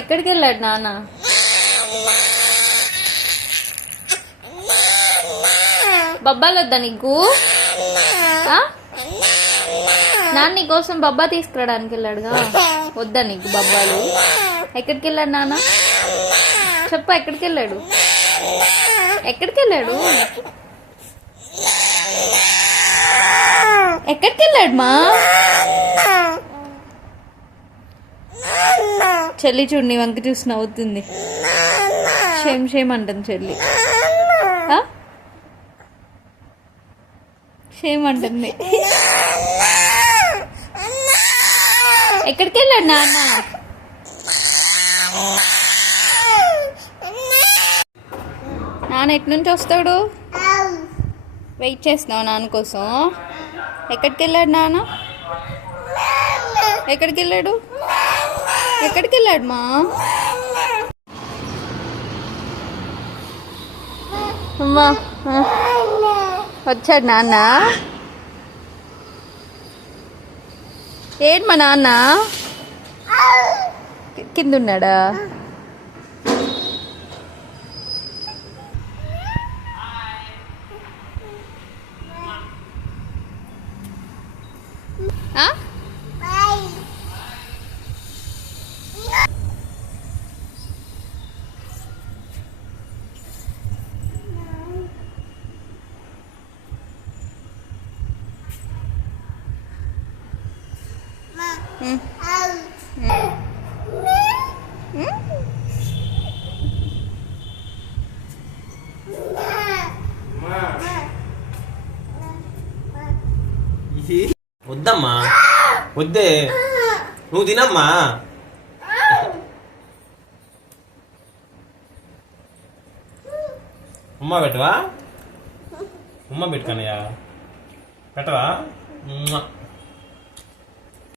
ఎక్కడికి వెళ్ళాడు నాన్న? బొబ్బాలు వద్దా నీకు నాన్న నీ కోసం బొబ్బా తీసుకురావడానికి వెళ్ళాడుగా వద్దా నీకు బొబ్బాలు? ఎక్కడికి వెళ్ళాడు నాన్న? చెప్పు ఎక్కడికి వెళ్ళాడు ఎక్కడికి వెళ్ళాడు ఎక్కడికి వెళ్ళాడు మా? చెల్లి చూడు నీ వంక చూసి నవ్వుతుంది. షేమ్ షేమ్ అంటుంది చెల్లి. షేమ్ అంటుంది. ఎక్కడికి వెళ్ళాడు నాన్న? నాన్న ఎటు నుంచి వస్తాడు? వెయిట్ చేస్తున్నావు నాన్న కోసం? ఎక్కడికి వెళ్ళాడు నాన్న? ఎక్కడికి వెళ్ళాడు? ఎక్కడికి వెళ్ళాడు మా అమ్మా వచ్చాడు నాన్న. ఏంటి మా నాన్న? కింద ఉన్నాడా ఆ? వద్దమ్మా వద్దే నువ్వు తినమ్మా ఉమ్మ పెట్టవా ఉమ్మ పెట్టుకనయ్యా పెట్టవా ఉమ్మ.